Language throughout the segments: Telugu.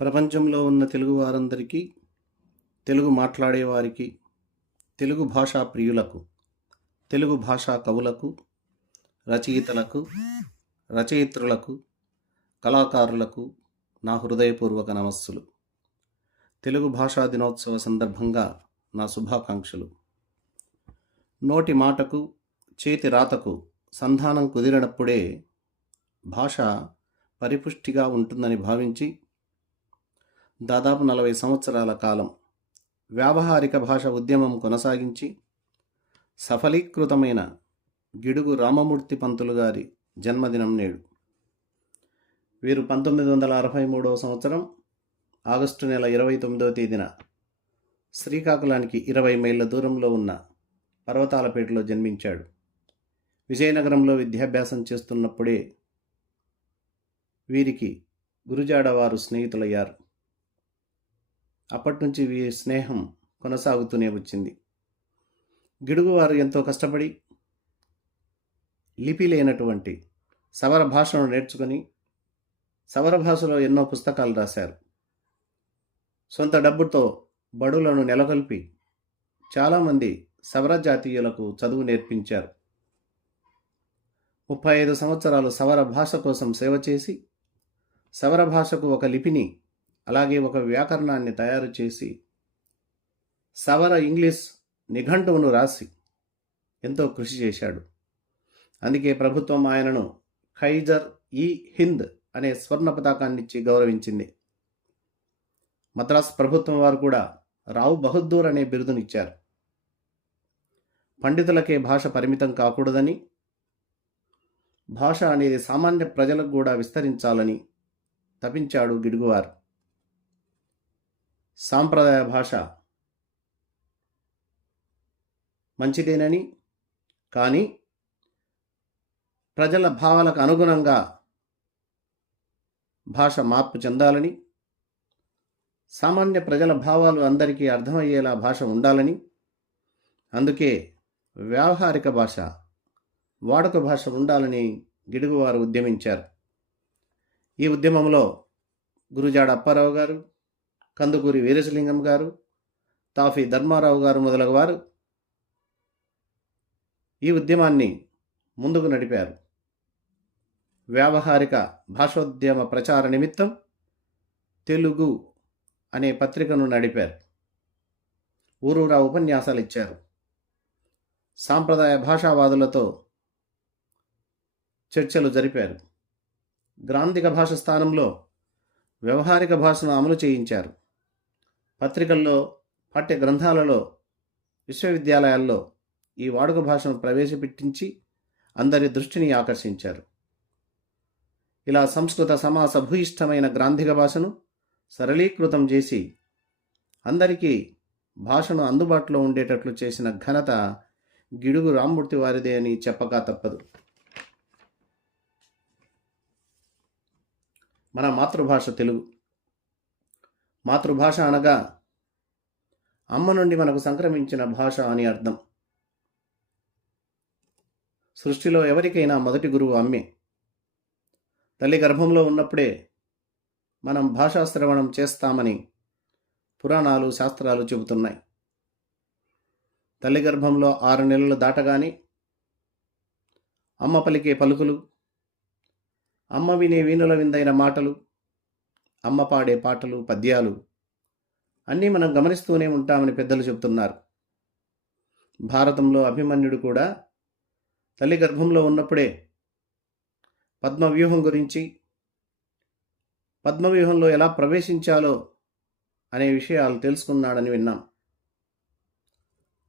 ప్రపంచంలో ఉన్న తెలుగు వారందరికీ, తెలుగు మాట్లాడేవారికి, తెలుగు భాషా ప్రియులకు, తెలుగు భాషా కవులకు, రచయితలకు, రచయిత్రులకు, కళాకారులకు నా హృదయపూర్వక నమస్సులు. తెలుగు భాషా దినోత్సవ సందర్భంగా నా శుభాకాంక్షలు. నోటి మాటకు, చేతి రాతకు సంధానం కుదిరినప్పుడే భాష పరిపుష్టిగా ఉంటుందని భావించి దాదాపు 40 సంవత్సరాల కాలం వ్యావహారిక భాష ఉద్యమం కొనసాగించి సఫలీకృతమైన గిడుగు రామమూర్తి పంతులు గారి జన్మదినం నేడు. వీరు 1963 సంవత్సరం ఆగస్టు నెల 29వ తేదీన శ్రీకాకుళానికి 20 మైళ్ళ దూరంలో ఉన్న పర్వతాలపేటలో జన్మించాడు. విజయనగరంలో విద్యాభ్యాసం చేస్తున్నప్పుడే వీరికి గురుజాడ వారు స్నేహితులయ్యారు. అప్పటి నుంచి వీరి స్నేహం కొనసాగుతూనే వచ్చింది. గిడుగువారు ఎంతో కష్టపడి లిపి లేనటువంటి సవర భాషను నేర్చుకొని సవర భాషలో ఎన్నో పుస్తకాలు రాశారు. సొంత డబ్బుతో బడులను నెలకొల్పి చాలామంది సవర జాతీయులకు చదువు నేర్పించారు. 35 సంవత్సరాలు సవర భాష కోసం సేవ చేసి సవర భాషకు ఒక లిపిని, అలాగే ఒక వ్యాకరణాన్ని తయారు చేసి సవర ఇంగ్లీష్ నిఘంటువును రాసి ఎంతో కృషి చేశాడు. అందుకే ప్రభుత్వం ఆయనను ఖైజర్ ఈ హింద్ అనే స్వర్ణ పతాకాన్నిచ్చి గౌరవించింది. మద్రాస్ ప్రభుత్వం వారు కూడా రావు బహద్దూర్ అనే బిరుదునిచ్చారు. పండితులకే భాష పరిమితం కాకూడదని, భాష అనేది సామాన్య ప్రజలకు కూడా విస్తరించాలని తపించాడు గిడుగువారు. సాంప్రదాయ భాష మంచిదేనని, కానీ ప్రజల భావాలకు అనుగుణంగా భాష మార్పు చెందాలని, సామాన్య ప్రజల భావాలు అందరికీ అర్థమయ్యేలా భాష ఉండాలని, అందుకే వ్యావహారిక భాష, వాడుక భాష ఉండాలని గిడుగువారు ఉద్యమించారు. ఈ ఉద్యమంలో గురుజాడ అప్పారావు గారు, కందుకూరి వీరేశలింగం గారు, తాఫీ ధర్మారావు గారు మొదలగువారు ఈ ఉద్యమాన్ని ముందుకు నడిపారు. వ్యావహారిక భాషోద్యమ ప్రచార నిమిత్తం తెలుగు అనే పత్రికను నడిపారు. ఊరూరా ఉపన్యాసాలు ఇచ్చారు. సాంప్రదాయ భాషావాదులతో చర్చలు జరిపారు. గ్రాంధిక భాష స్థానంలో వ్యవహారిక భాషను అమలు చేయించారు. పత్రికల్లో, పాఠ్య గ్రంథాలలో, విశ్వవిద్యాలయాల్లో ఈ వాడుక భాషను ప్రవేశపెట్టించి అందరి దృష్టిని ఆకర్షించారు. ఇలా సంస్కృత సమాస భూయిష్టమైన గ్రాంధిక భాషను సరళీకృతం చేసి అందరికీ భాషను అందుబాటులో ఉండేటట్లు చేసిన ఘనత గిడుగు రామ్మూర్తి వారిదే అని చెప్పక తప్పదు. మన మాతృభాష తెలుగు. మాతృభాష అనగా అమ్మ నుండి మనకు సంక్రమించిన భాష అని అర్థం. సృష్టిలో ఎవరికైనా మొదటి గురువు అమ్మే. తల్లి గర్భంలో ఉన్నప్పుడే మనం భాషా శ్రవణం చేస్తామని పురాణాలు, శాస్త్రాలు చెబుతున్నాయి. తల్లి గర్భంలో 6 నెలలు దాటగానే అమ్మ పలికే పలుకులు, అమ్మ వినే వీణుల విందైన మాటలు, అమ్మ పాడే పాటలు, పద్యాలు అన్నీ మనం గమనిస్తూనే ఉంటామని పెద్దలు చెబుతున్నారు. భారతంలో అభిమన్యుడు కూడా తల్లి గర్భంలో ఉన్నప్పుడే పద్మవ్యూహం గురించి, పద్మవ్యూహంలో ఎలా ప్రవేశించాలో అనే విషయాలు తెలుసుకున్నాడని విన్నాం.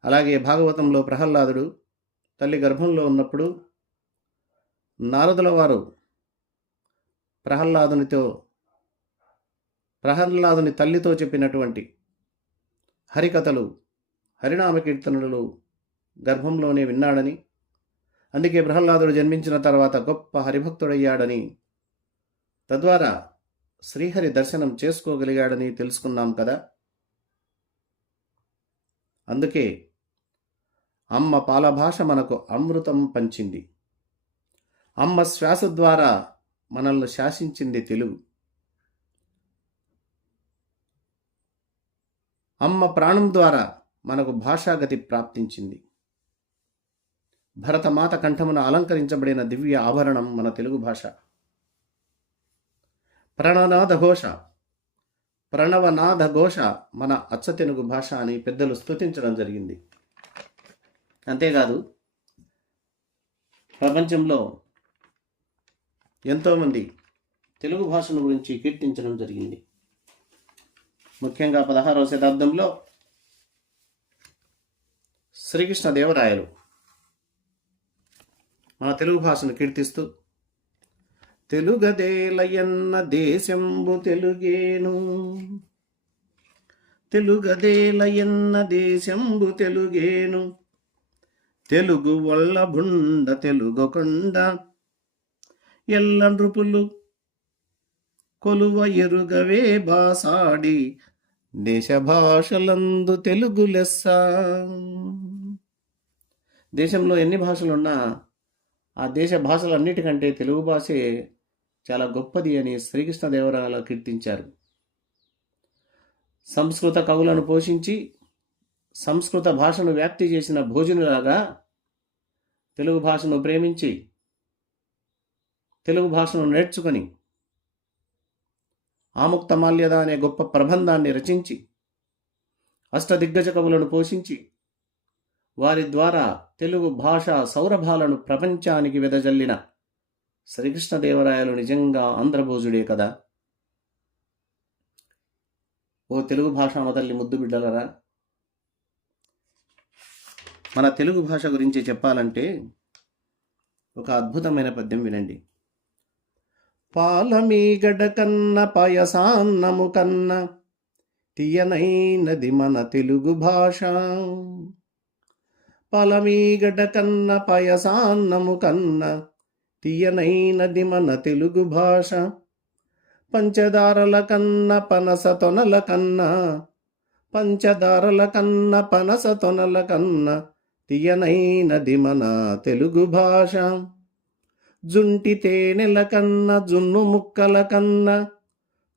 అలాగే భాగవతంలో ప్రహ్లాదుడు తల్లి గర్భంలో ఉన్నప్పుడు నారదుల వారు ప్రహ్లాదుని తల్లితో చెప్పినటువంటి హరికథలు, హరినామ కీర్తనలు గర్భంలోనే విన్నాడని, అందుకే ప్రహ్లాదుడు జన్మించిన తర్వాత గొప్ప హరిభక్తుడయ్యాడని, తద్వారా శ్రీహరి దర్శనం చేసుకోగలిగాడని తెలుసుకున్నాం కదా. అందుకే అమ్మ పాల భాష మనకు అమృతం పంచింది. అమ్మ శ్వాస ద్వారా మనల్ని శాసించింది తెలుగు. అమ్మ ప్రాణం ద్వారా మనకు భాషాగతి ప్రాప్తించింది. భరతమాత కంఠమున అలంకరించబడిన దివ్య ఆభరణం మన తెలుగు భాష. ప్రణవనాథ ఘోష మన అచ్చ తెలుగు భాష అని పెద్దలు స్తుతించడం జరిగింది. అంతేకాదు, ప్రపంచంలో ఎంతోమంది తెలుగు భాషను గురించి కీర్తించడం జరిగింది. ముఖ్యంగా 16వ శతాబ్దంలో శ్రీకృష్ణదేవరాయలు మన తెలుగు భాషను కీర్తిస్తూ తెలుగదేలయన్న దేశంబు తెలుగేను, తెలుగదేలయన్న దేశంబు తెలుగేను, తెలుగు వల్లభుండ తెలుగొకొండ, ఎల్ల నృపులు కొలువ ఎరుగవే బాసాడి, దేశ భాషలందు తెలుగు లెస్స. దేశంలో ఎన్ని భాషలున్నా ఆ దేశ భాషలన్నిటికంటే తెలుగు భాషే చాలా గొప్పది అని శ్రీకృష్ణదేవరాయలు కీర్తించారు. సంస్కృత కవులను పోషించి సంస్కృత భాషను వ్యాప్తి చేసిన భోజనులాగా తెలుగు భాషను ప్రేమించి తెలుగు భాషను నేర్చుకొని ఆముక్తమాల్యద అనే గొప్ప ప్రబంధాన్ని రచించి అష్టదిగ్గజ కవులను పోషించి వారి ద్వారా తెలుగు భాష సౌరభాలను ప్రపంచానికి వెదజల్లిన శ్రీకృష్ణదేవరాయలు నిజంగా ఆంధ్రభోజుడే కదా. ఓ తెలుగు భాష మొదల్ని ముద్దు బిడ్డలరా, మన తెలుగు భాష గురించి చెప్పాలంటే ఒక అద్భుతమైన పద్యం వినండి. పాలమీగడ కన్న పాయసాన్నము కన్న తీయనైనది మన తెలుగు భాష, పాలమీగడ కన్న పాయసాన్నము కన్న తీయనైనది మన తెలుగు భాష, పంచదారల కన్న పనస తొనల కన్న, పంచదారల కన్న పనస తొనల కన్న తీయనైనది మన తెలుగు భాష, జుంటి తేనెల కన్న జున్ను ముక్కల కన్న,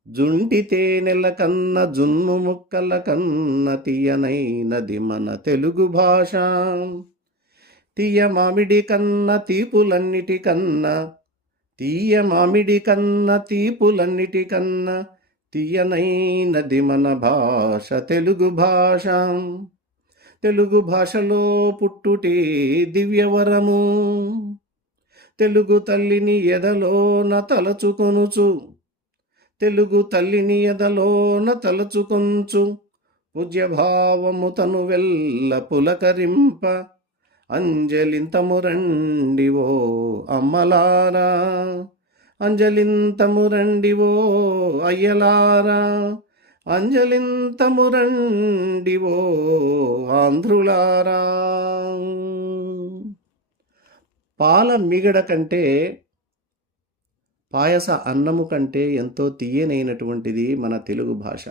జుంటి తేనెల కన్న జున్ను ముక్కల కన్న తీయనైనది మన తెలుగు భాష, తీయ మామిడి కన్న తీపులన్నిటి కన్న, తీయ మామిడి కన్న తీపులన్నిటి కన్న తీయనైనది మన భాష తెలుగు భాష, తెలుగు భాషలో పుట్టుటే దివ్యవరము, తెలుగు తల్లిని ఎదలోన తలచుకొనుచు, తెలుగు తల్లిని ఎదలోన తలచుకొంచు, పూజ్యభావము తను వెల్ల పులకరింప, అంజలింతము రండివో అమ్మలారా, అంజలింతము రండివో అయ్యలారా, అంజలింతము రండివో ఆంధ్రులారా. పాల మిగడ కంటే పాయస అన్నము కంటే ఎంతో తీయనైనటువంటిది మన తెలుగు భాష.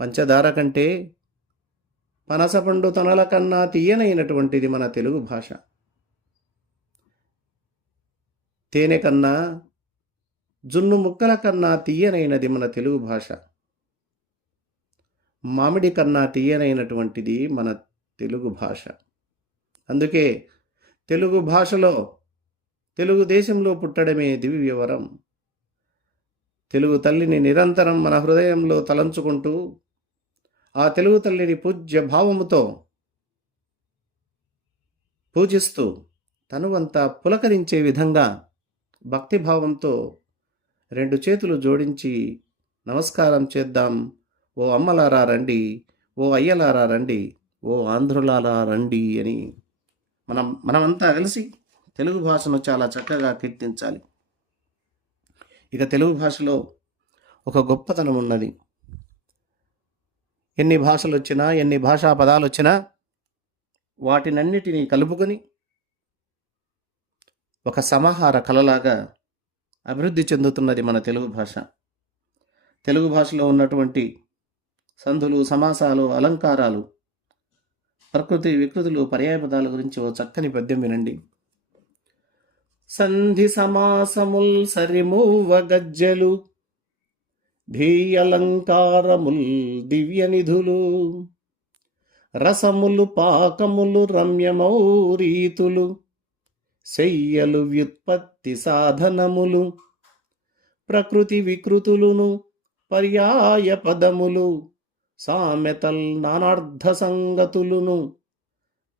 పంచదార కంటే పనసపండు తొనల కన్నా తీయనైనటువంటిది మన తెలుగు భాష. తేనె కన్నా జున్ను ముక్కల కన్నా తీయనైనది మన తెలుగు భాష. మామిడి కన్నా తీయనైనటువంటిది మన తెలుగు భాష. అందుకే తెలుగు భాషలో తెలుగు దేశంలో పుట్టడమే దివ్యవరం. తెలుగు తల్లిని నిరంతరం మన హృదయంలో తలంచుకుంటూ ఆ తెలుగు తల్లిని పూజ్య భావముతో పూజిస్తూ తనువంతా పులకరించే విధంగా భక్తిభావంతో రెండు చేతులు జోడించి నమస్కారం చేద్దాం. ఓ అమ్మలారా రండి, ఓ అయ్యలారా రండి, ఓ ఆంధ్రులారా రండి అని మనమంతా కలిసి తెలుగు భాషను చాలా చక్కగా కీర్తించాలి. ఇక తెలుగు భాషలో ఒక గొప్పతనం ఉన్నది. ఎన్ని భాషలు వచ్చినా, ఎన్ని భాషా పదాలు వచ్చినా వాటినన్నిటినీ కలుపుకొని ఒక సమాహార కళలాగా అభివృద్ధి చెందుతున్నది మన తెలుగు భాష. తెలుగు భాషలో ఉన్నటువంటి సంధులు, సమాసాలు, అలంకారాలు, ప్రకృతి వికృతులు, పర్యాయపదాల గురించి ఓ చక్కని పద్యం వినండి. సంధి సమాసముల్ సరిమూవ గజ్జలు, ధీయలంకారముల్ దివ్య నిధులు, రసములు పాకములు రమ్యమౌ రీతులు, శయ్యలు వ్యుత్పత్తి సాధనములు, ప్రకృతి వికృతులును పర్యాయ పదములు, సామెతల్ నానార్థ సంగతులును,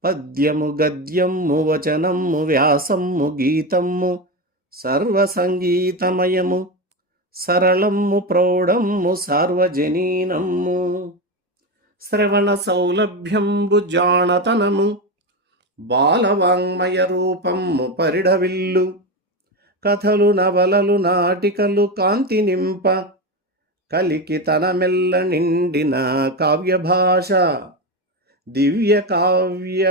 పద్యము గద్యము వచనము వ్యాసము గీతము, సర్వ సంగీతమయము, సరళము ప్రౌఢము సార్వజనీనము, శ్రవణ సౌలభ్యంబు జానతనము, బాలవాంగ్మయ రూపము పరిఢవిల్లు, కథలు నవలలు నాటికలు కాంతి నింప, కలికి తనమెల్ల నిండిన కావ్య భాష, దివ్య కావ్య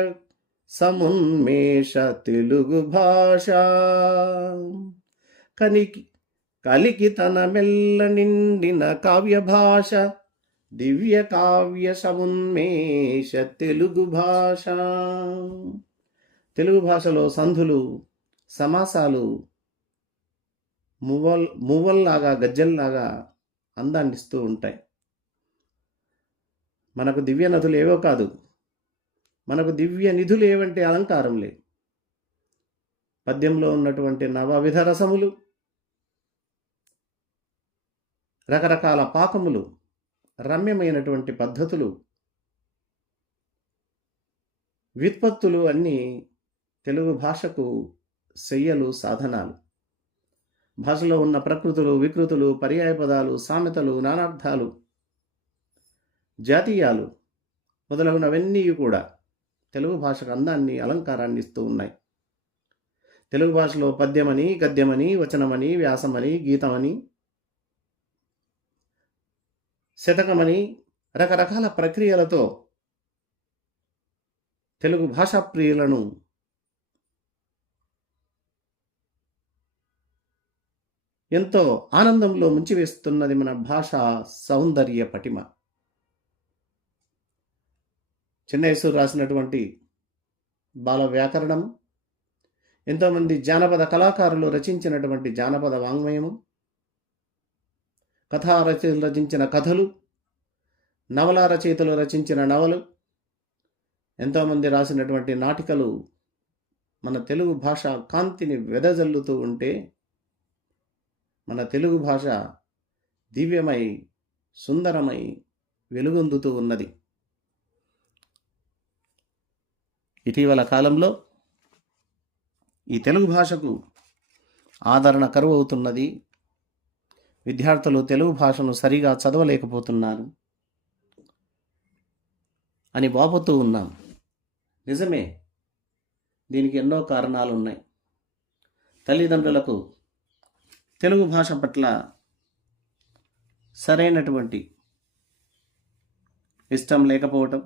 సమున్మేష తెలుగు భాష. కలికి తనమెల్ల నిండిన కావ్య భాష, దివ్య కావ్య సమున్మేష తెలుగు భాష. తెలుగు భాషలో సంధులు, సమాసాలు మువ్వల్లాగా గజ్జల్లాగా అందాన్నిస్తూ ఉంటాయి. మనకు దివ్య నదులు ఏవో కాదు, మనకు దివ్య నిధులు ఏవంటే అలంకారంలే. పద్యంలో ఉన్నటువంటి నవవిధ రసములు, రకరకాల పాకములు, రమ్యమైనటువంటి పద్ధతులు, వ్యుత్పత్తులు అన్నీ తెలుగు భాషకు శయ్యలు, సాధనాలు. భాషలో ఉన్న ప్రకృతులు, వికృతులు, పర్యాయపదాలు, సామెతలు, నానార్థాలు, జాతీయాలు మొదలగునవన్నీ కూడా తెలుగు భాషకు అందాన్ని, అలంకారాన్ని ఇస్తూ ఉన్నాయి. తెలుగు భాషలో పద్యమని, గద్యమని, వచనమని, వ్యాసమని, గీతమని, శతకమని రకరకాల ప్రక్రియలతో తెలుగు భాషా ప్రియులను ఎంతో ఆనందంలో ముంచివేస్తున్నది మన భాషా సౌందర్య పటిమ. చెన్నైసూరు రాసినటువంటి బాల వ్యాకరణం, ఎంతోమంది జానపద కళాకారులు రచించినటువంటి జానపద వాంగ్మయము, కథా రచయితలు రచించిన కథలు, నవలా రచయితలు రచించిన నవలు, ఎంతోమంది రాసినటువంటి నాటికలు మన తెలుగు భాష కాంతిని వెదజల్లుతూ ఉంటే మన తెలుగు భాష దివ్యమై, సుందరమై వెలుగొందుతూ ఉన్నది. ఇటీవల కాలంలో ఈ తెలుగు భాషకు ఆదరణ కరువు అవుతున్నది. విద్యార్థులు తెలుగు భాషను సరిగా చదవలేకపోతున్నారు అని వాపోతూ ఉన్నాం. నిజమే, దీనికి ఎన్నో కారణాలు ఉన్నాయి. తల్లిదండ్రులకు తెలుగు భాష పట్ల సరైనటువంటి ఇష్టం లేకపోవటం,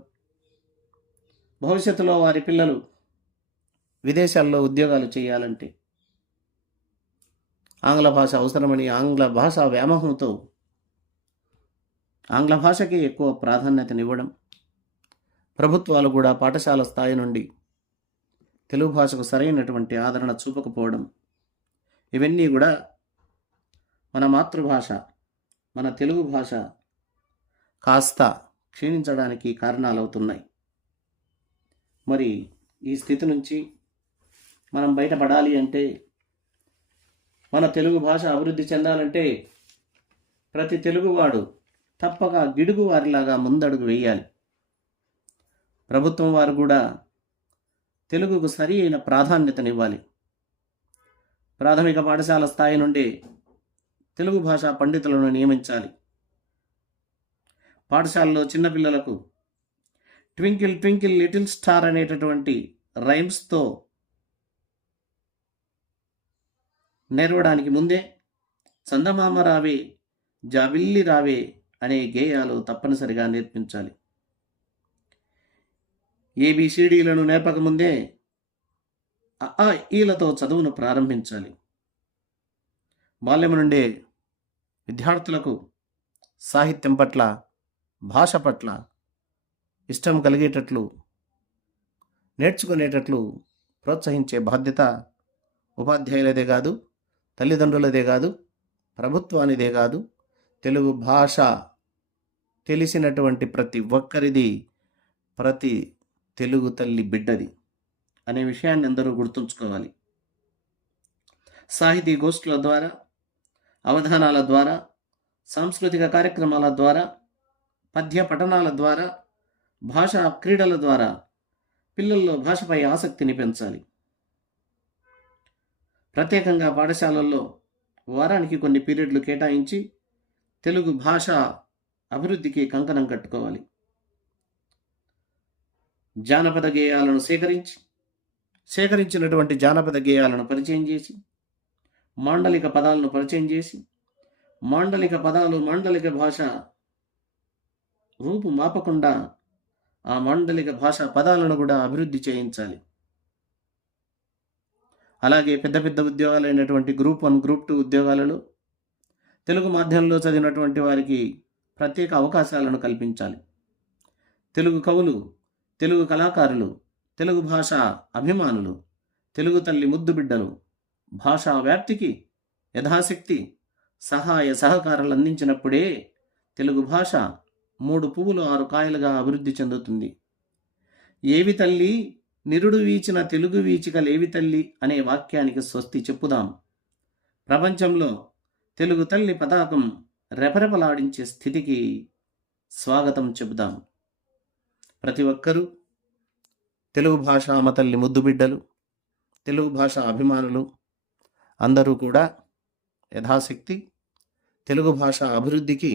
భవిష్యత్తులో వారి పిల్లలు విదేశాల్లో ఉద్యోగాలు చేయాలంటే ఆంగ్ల భాష అవసరమని ఆంగ్ల భాష వ్యామోహంతో ఆంగ్ల భాషకి ఎక్కువ ప్రాధాన్యతనివ్వడం, ప్రభుత్వాలు కూడా పాఠశాల స్థాయి నుండి తెలుగు భాషకు సరైనటువంటి ఆదరణ చూపకపోవడం, ఇవన్నీ కూడా మన మాతృభాష, మన తెలుగు భాష కాస్త క్షీణించడానికి కారణాలవుతున్నాయి. మరి ఈ స్థితి నుంచి మనం బయటపడాలి అంటే, మన తెలుగు భాష అభివృద్ధి చెందాలంటే ప్రతి తెలుగువాడు తప్పక గిడుగు వారిలాగా ముందడుగు వేయాలి. ప్రభుత్వం వారు కూడా తెలుగుకు సరి అయిన ప్రాధాన్యతనివ్వాలి. ప్రాథమిక పాఠశాల స్థాయి నుండి తెలుగు భాషా పండితులను నియమించాలి. పాఠశాలలో చిన్నపిల్లలకు ట్వింకిల్ ట్వింకిల్ లిటిల్ స్టార్ అనేటటువంటి రైమ్స్తో నేర్వడానికి ముందే చందమామ రావే, జాబిల్లి రావే అనే గేయాలు తప్పనిసరిగా నేర్పించాలి. ఏబిసిడీలను నేర్పకముందే అ ఈలతో చదువును ప్రారంభించాలి. బాల్యం నుండే విద్యార్థులకు సాహిత్యం పట్ల, భాష పట్ల ఇష్టం కలిగేటట్లు, నేర్చుకునేటట్లు ప్రోత్సహించే బాధ్యత ఉపాధ్యాయులదే కాదు, తల్లిదండ్రులదే కాదు, ప్రభుత్వానిదే కాదు, తెలుగు భాష తెలిసినటువంటి ప్రతి ఒక్కరిది, ప్రతి తెలుగు తల్లి బిడ్డది అనే విషయాన్ని అందరూ గుర్తుంచుకోవాలి. సాహితీ గోష్ఠుల ద్వారా, అవధానాల ద్వారా, సాంస్కృతిక కార్యక్రమాల ద్వారా, పద్య పఠనాల ద్వారా, భాషా క్రీడల ద్వారా పిల్లల్లో భాషపై ఆసక్తిని పెంచాలి. ప్రత్యేకంగా పాఠశాలల్లో వారానికి కొన్ని పీరియడ్లు కేటాయించి తెలుగు భాష అభివృద్ధికి కంకణం కట్టుకోవాలి. జానపద గేయాలను సేకరించినటువంటి జానపద గేయాలను పరిచయం చేసి, మాండలిక పదాలను పరిచయం చేసి, మాండలిక పదాలు మాండలిక భాష రూపు మాపకుండా ఆ మాండలిక భాష పదాలను కూడా అభివృద్ధి చేయించాలి. అలాగే పెద్ద పెద్ద ఉద్యోగాలైనటువంటి గ్రూప్ 1, గ్రూప్ 2 ఉద్యోగాలలో తెలుగు మాధ్యమంలో చదివినటువంటి వారికి ప్రత్యేక అవకాశాలను కల్పించాలి. తెలుగు కవులు, తెలుగు కళాకారులు, తెలుగు భాష అభిమానులు, తెలుగు తల్లి ముద్దు బిడ్డలు భాషా వ్యాప్తికి యథాశక్తి సహాయ సహకారాలు అందించినప్పుడే తెలుగు భాష 3 పువ్వులు 6 కాయలుగా అభివృద్ధి చెందుతుంది. ఏవి తల్లి నిరుడు వీచిన తెలుగు వీచికలేవి తల్లి అనే వాక్యానికి స్వస్తి చెప్పుదాం. ప్రపంచంలో తెలుగు తల్లి పతాకం రెపరెపలాడించే స్థితికి స్వాగతం చెబుదాం. ప్రతి ఒక్కరూ తెలుగు భాష అమ్మ తల్లి ముద్దు బిడ్డలు, తెలుగు భాష అభిమానులు అందరూ కూడా యథాశక్తి తెలుగు భాష అభివృద్ధికి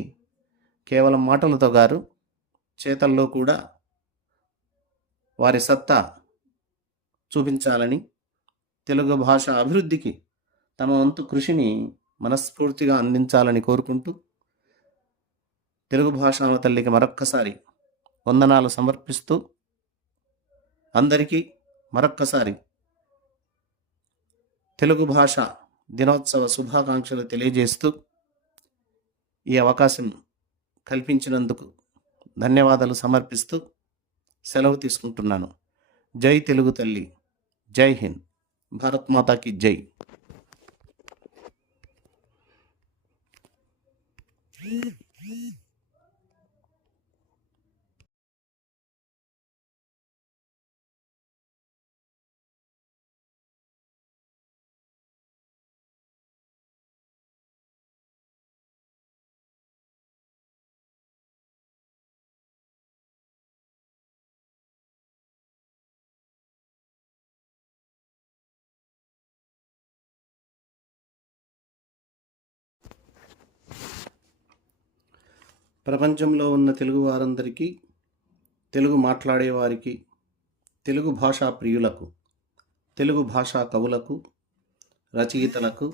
కేవలం మాటలతో గారు చేతల్లో కూడా వారి సత్తా చూపించాలని, తెలుగు భాష అభివృద్ధికి తమ వంతు కృషిని మనస్ఫూర్తిగా అందించాలని కోరుకుంటూ, తెలుగు భాషా తల్లికి మరొక్కసారి వందనాలు సమర్పిస్తూ, అందరికీ మరొక్కసారి తెలుగు భాష దినోత్సవ శుభాకాంక్షలు తెలియజేస్తూ ఈ అవకాశం కల్పించినందుకు ధన్యవాదాలు సమర్పిస్తూ సెలవు తీసుకుంటున్నాను. జై తెలుగు తల్లి, జై హింద్, భారత్ మాతాకి జై. ప్రపంచంలో ఉన్న తెలుగు వారందరికీ, తెలుగు మాట్లాడేవారికి, తెలుగు భాషా ప్రియులకు, తెలుగు భాషా కవులకు, రచయితలకు